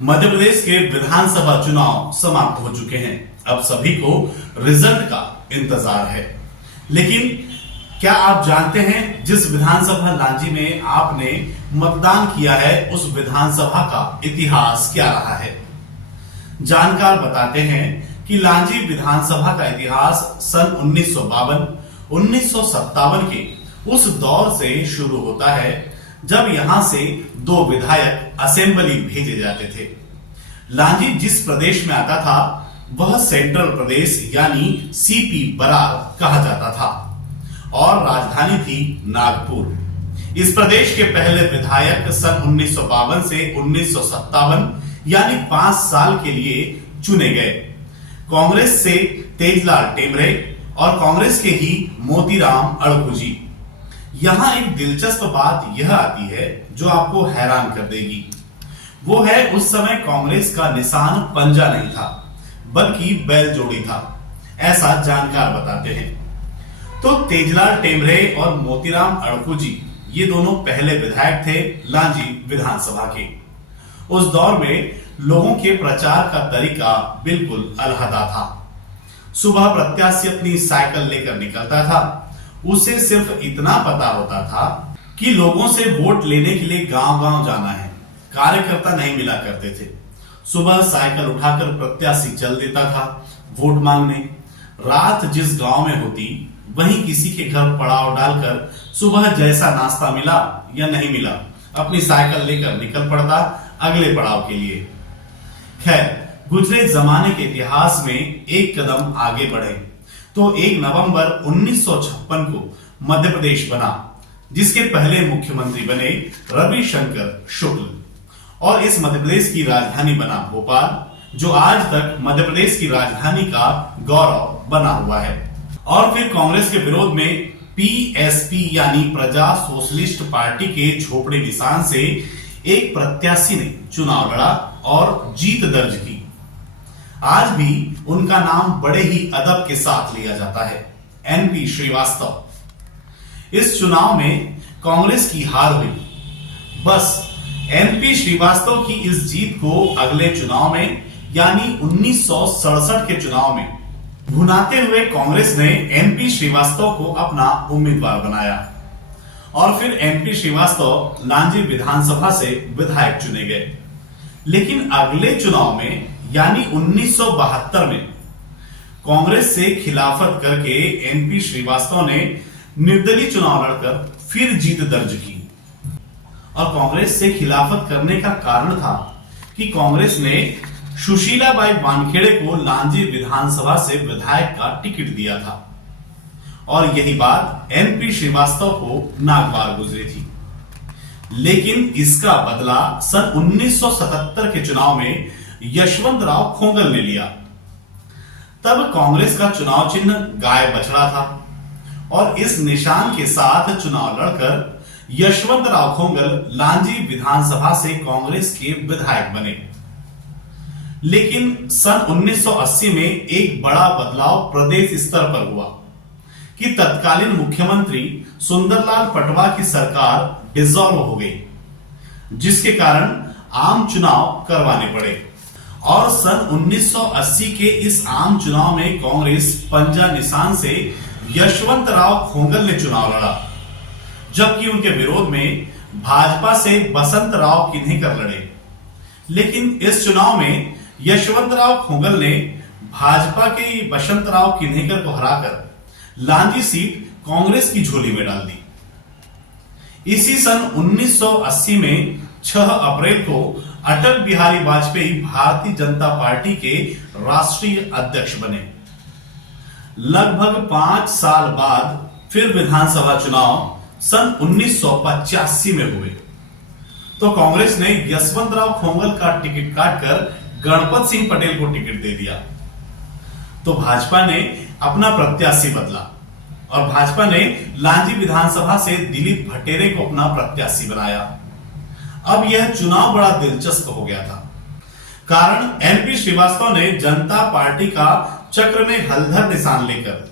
मध्य प्रदेश के विधानसभा चुनाव समाप्त हो चुके हैं। अब सभी को रिजल्ट का इंतजार है। लेकिन क्या आप जानते हैं जिस विधानसभा लांजी में आपने मतदान किया है उस विधानसभा का इतिहास क्या रहा है? जानकार बताते हैं कि लांजी विधानसभा का इतिहास सन 1952, 1957 के उस दौर से शुरू होता है जब यहां से दो विधायक असेंबली भेजे जाते थे। लांजी जिस प्रदेश में आता था वह सेंट्रल प्रदेश यानी सीपी बरार कहा जाता था और राजधानी थी नागपुर। इस प्रदेश के पहले विधायक सन 1952 से 1957 यानी 5 साल के लिए चुने गए। कांग्रेस से तेजलाल टेमरे और कांग्रेस के ही मोतीराम अड़कू। यहां एक दिलचस्प बात यह आती है जो आपको हैरान कर देगी। वो है उस समय कांग्रेस का निशान पंजा नहीं था बल्कि बैल जोड़ी था, ऐसा जानकार बताते हैं। तो तेजलाल टेमरे और मोतीराम अड़कू ये दोनों पहले विधायक थे लांजी विधानसभा के। उस दौर में लोगों के प्रचार का तरीका बिल्कुल अलहदा था। सुबह प्रत्याशी अपनी साइकिल लेकर निकलता था। उसे सिर्फ इतना पता होता था कि लोगों से वोट लेने के लिए गांव-गांव जाना है। कार्यकर्ता नहीं मिला करते थे। सुबह साइकिल उठाकर प्रत्याशी चल देता था वोट मांगने। रात जिस गांव में होती वहीं किसी के घर पड़ाव डालकर सुबह जैसा नाश्ता मिला या नहीं मिला अपनी साइकिल लेकर निकल पड़ता अगले पड़ाव के लिए। खैर, गुजरे जमाने के इतिहास में एक कदम आगे बढ़े तो 1 नवंबर 1956 को मध्य प्रदेश बना, जिसके पहले मुख्यमंत्री बने रविशंकर शुक्ल और इस मध्य प्रदेश की राजधानी बना भोपाल, जो आज तक मध्य प्रदेश की राजधानी का गौरव बना हुआ है। और फिर कांग्रेस के विरोध में पीएसपी यानी प्रजा सोशलिस्ट पार्टी के झोपड़े निशान से एक प्रत्याशी ने चुनाव लड़ा और जीत दर्ज की। आज भी उनका नाम बड़े ही अदब के साथ लिया जाता है, एनपी श्रीवास्तव। इस चुनाव में कांग्रेस की हार हुई। बस एनपी श्रीवास्तव की इस जीत को अगले चुनाव में यानी 1967 के चुनाव में भुनाते हुए कांग्रेस ने एनपी श्रीवास्तव को अपना उम्मीदवार बनाया और फिर एनपी श्रीवास्तव लांजी विधानसभा से विधायक चुने गए। लेकिन अगले चुनाव में यानी 1972 में कांग्रेस से खिलाफत करके एनपी श्रीवास्तव ने निर्दलीय चुनाव लड़कर फिर जीत दर्ज की। और कांग्रेस से खिलाफत करने का कारण था कि कांग्रेस ने सुशीलाबाई वानखेड़े को लांजी विधानसभा से विधायक का टिकट दिया था और यही बात एनपी श्रीवास्तव को नागवार गुजरी थी। लेकिन इसका बदला सन 1977 के चुनाव में यशवंतराव खोंगल ने लिया। तब कांग्रेस का चुनाव चिन्ह गाय बछड़ा था और इस निशान के साथ चुनाव लड़कर यशवंतराव खोंगल लांजी विधानसभा से कांग्रेस के विधायक बने। लेकिन सन 1980 में एक बड़ा बदलाव प्रदेश स्तर पर हुआ कि तत्कालीन मुख्यमंत्री सुंदरलाल पटवा की सरकार डिसॉल्व हो गई, जिसके कारण आम चुनाव करवाने पड़े। और सन 1980 के इस आम चुनाव में कांग्रेस पंजा निशान से यशवंतराव खोंगल ने चुनाव लड़ा, जबकि उनके विरोध में भाजपा से बसंतराव किन्हेकर लड़े। लेकिन इस चुनाव में यशवंतराव खोंगल ने भाजपा के बसंतराव किन्हेकर को हराकर लांजी सीट कांग्रेस की झोली में डाल दी। इसी सन 1980 में 6 अप्रैल को अटल बिहारी वाजपेयी भारतीय जनता पार्टी के राष्ट्रीय अध्यक्ष बने। लगभग 5 साल बाद फिर विधानसभा चुनाव सन 1985 में हुए तो कांग्रेस ने यशवंतराव खोंगल का टिकट काटकर गणपत सिंह पटेल को टिकट दे दिया। तो भाजपा ने अपना प्रत्याशी बदला और भाजपा ने लांजी विधानसभा से दिलीप भटेरे को अपना प्रत्याशी बनाया। अब यह चुनाव बड़ा दिलचस्प हो गया था, कारण एनपी श्रीवास्तव ने जनता पार्टी का चक्र में हलधर निशान लेकर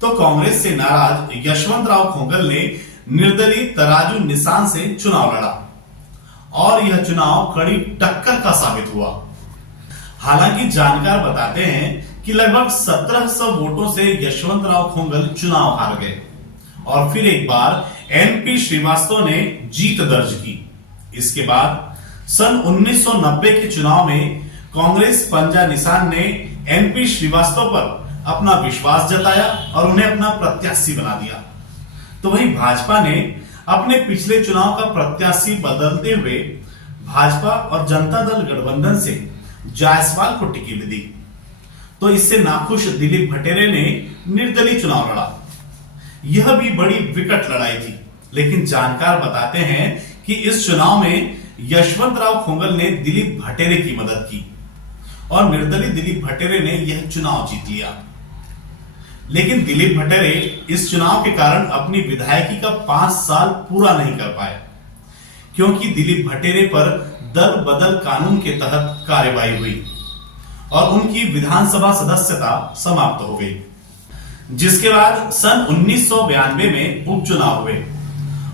तो कांग्रेस से नाराज यशवंतराव खोंगल ने निर्दलीय तराजू निशान से चुनाव लड़ा और यह चुनाव कड़ी टक्कर का साबित हुआ। हालांकि जानकार बताते हैं कि लगभग 1700 वोटों से यशवंतराव खोंगल चुनाव हार गए और फिर एक बार एनपी श्रीवास्तव ने जीत दर्ज की। इसके बाद सन 1990 के चुनाव में कांग्रेस पंजा निशान ने एनपी श्रीवास्तव पर अपना विश्वास जताया और उन्हें अपना प्रत्याशी बना दिया। तो वहीं भाजपा ने अपने पिछले चुनाव का प्रत्याशी बदलते हुए भाजपा और जनता दल गठबंधन से जायसवाल को टिकट दी। तो इससे नाखुश दिलीप भटेरे ने निर्दलीय चुनाव लड़ा। यह भी बड़ी विकट लड़ाई थी, लेकिन जानकार बताते हैं कि इस चुनाव में यशवंतराव खोंगल ने दिलीप भटेरे की मदद की और निर्दलीय दिलीप भटेरे ने यह चुनाव जीत लिया। लेकिन दिलीप भटेरे इस चुनाव के कारण अपनी विधायकी का 5 साल पूरा नहीं कर पाए, क्योंकि दिलीप भटेरे पर दल बदल कानून के तहत कार्रवाई हुई और उनकी विधानसभा सदस्यता समाप्त हो गई। जिसके बाद सन 1992 में उपचुनाव हुए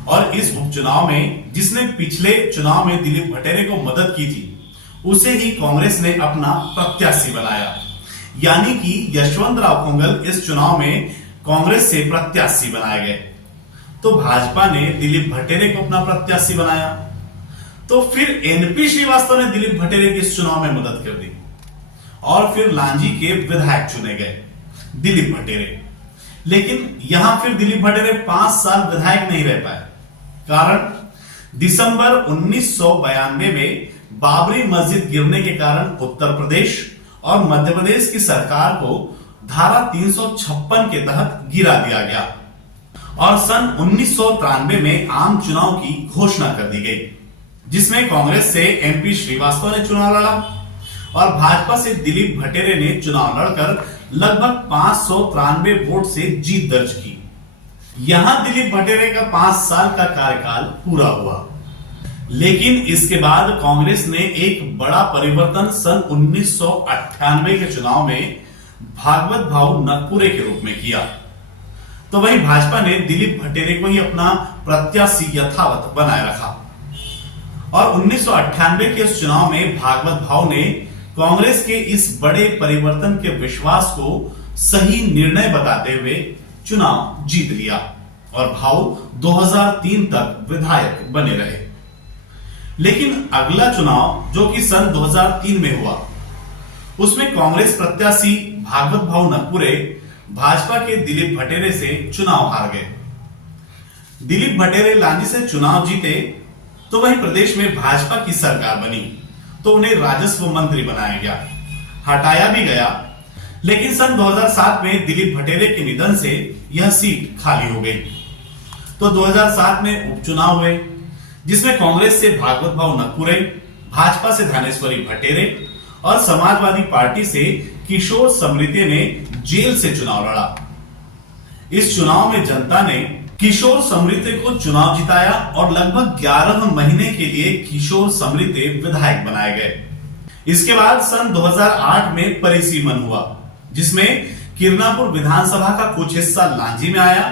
और इस उपचुनाव में जिसने पिछले चुनाव में दिलीप भटेरे को मदद की थी, उसे ही कांग्रेस ने अपना प्रत्याशी बनाया। यानी कि यशवंतराव खोंगल इस चुनाव में कांग्रेस से प्रत्याशी बनाए गए। तो भाजपा ने दिलीप भटेरे को अपना प्रत्याशी बनाया। तो फिर एनपी श्रीवास्तव ने दिलीप भटेरे की इस चुनाव में मदद कर दी और फिर लांजी के विधायक चुने गए दिलीप भटेरे। लेकिन यहां फिर दिलीप भटेरे 5 साल विधायक नहीं रह पाए। कारण दिसंबर 1992 में बाबरी मस्जिद गिरने के कारण उत्तर प्रदेश और मध्य प्रदेश की सरकार को धारा 356 के तहत गिरा दिया गया और सन 1993 में आम चुनाव की घोषणा कर दी गई, जिसमें कांग्रेस से एमपी श्रीवास्तव ने चुनाव लड़ा और भाजपा से दिलीप भटेरे ने चुनाव लड़कर लगभग 593 वोट से जीत दर्ज की। यहां दिलीप भटेरे का 5 साल का कार्यकाल पूरा हुआ। लेकिन इसके बाद कांग्रेस ने एक बड़ा परिवर्तन सन 1998 के चुनाव में भागवत भाऊ नकपुरे के रूप में किया। तो वहीं भाजपा ने दिलीप भटेरे को ही अपना प्रत्याशी यथावत बनाए रखा और 1998 के उस चुनाव में भागवत भाऊ ने कांग्रेस के इस बड़े परिवर्तन के विश्वास को सही निर्णय बताते हुए चुनाव जीत लिया और भाऊ 2003 तक विधायक बने रहे। लेकिन अगला चुनाव जो कि सन 2003 में हुआ, उसमें कांग्रेस प्रत्याशी भागवत भाऊ नकपुरे भाजपा के दिलीप भटेरे से चुनाव हार गए। दिलीप भटेरे लांजी से चुनाव जीते तो वहीं प्रदेश में भाजपा की सरकार बनी, तो उन्हें राजस्व मंत्री बनाया गया, हटाया भी गया। लेकिन सन 2007 में दिलीप भटेरे के निधन से यह सीट खाली हो गई। तो 2007 में उपचुनाव हुए, जिसमें कांग्रेस से भागवत भाऊ नकपुरे, भाजपा से धनेश्वरी भटेरे और समाजवादी पार्टी से किशोर समृद्धि ने जेल से चुनाव लड़ा। इस चुनाव में जनता ने किशोर समृद्धि को चुनाव जिताया और लगभग 11 महीने के लिए किशोर समृद्धि विधायक बनाए गए। इसके बाद सन 2008 में परिसीमन हुआ, जिसमें किरनापुर विधानसभा का कुछ हिस्सा लांजी में आया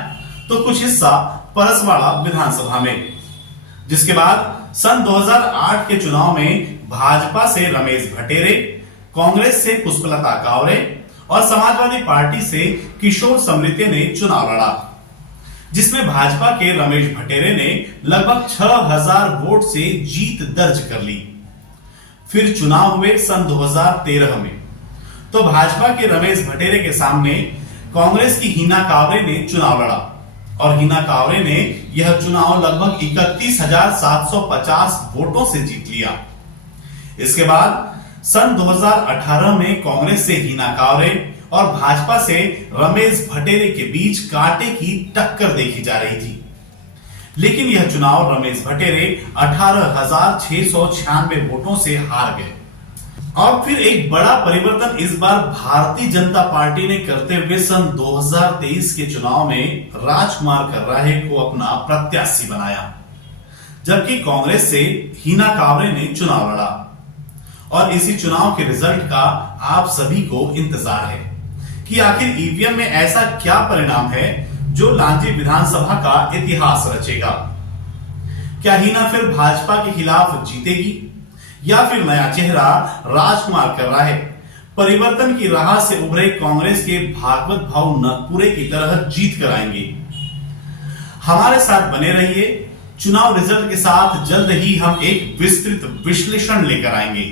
तो कुछ हिस्सा परसवाड़ा विधानसभा में। जिसके बाद सन 2008 के चुनाव में भाजपा से रमेश भटेरे, कांग्रेस से पुष्पलता कावरे और समाजवादी पार्टी से किशोर समृद्धि ने चुनाव लड़ा, जिसमें भाजपा के रमेश भटेरे ने लगभग 6000 वोट से जीत दर्ज कर ली। फिर चुनाव हुए सन 2013 में, तो भाजपा के रमेश भटेरे के सामने कांग्रेस की हिना कावरे ने चुनाव लड़ा और हिना कावरे ने यह चुनाव लगभग 31,750 वोटों से जीत लिया। इसके बाद सन 2018 में कांग्रेस से हिना कावरे और भाजपा से रमेश भटेरे के बीच कांटे की टक्कर देखी जा रही थी। लेकिन यह चुनाव रमेश भटेरे 18,696 वोटों से हार गए। और फिर एक बड़ा परिवर्तन इस बार भारतीय जनता पार्टी ने करते हुए सन 2023 के चुनाव में राजकुमार कर्राहे को अपना प्रत्याशी बनाया, जबकि कांग्रेस से हिना कावरे ने चुनाव लड़ा। और इसी चुनाव के रिजल्ट का आप सभी को इंतजार है कि आखिर ईवीएम में ऐसा क्या परिणाम है जो लांजी विधानसभा का इतिहास रचेगा। क्या हिना फिर भाजपा के खिलाफ जीतेगी या फिर नया चेहरा राजकुमार कर रहा है? परिवर्तन की राह से उभरे कांग्रेस के भागवत भाव नगपुरे की तरह जीत कर आएंगे। हमारे साथ बने रहिए। चुनाव रिजल्ट के साथ जल्द ही हम एक विस्तृत विश्लेषण लेकर आएंगे।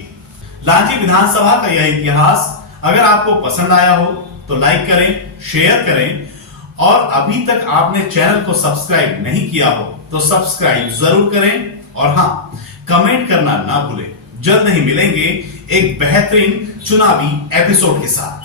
लांजी विधानसभा का यह इतिहास अगर आपको पसंद आया हो तो लाइक करें, शेयर करें और अभी तक आपने चैनल को सब्सक्राइब नहीं किया हो तो सब्सक्राइब जरूर करें और हां, कमेंट करना ना भूलें। जल्द ही मिलेंगे एक बेहतरीन चुनावी एपिसोड के साथ।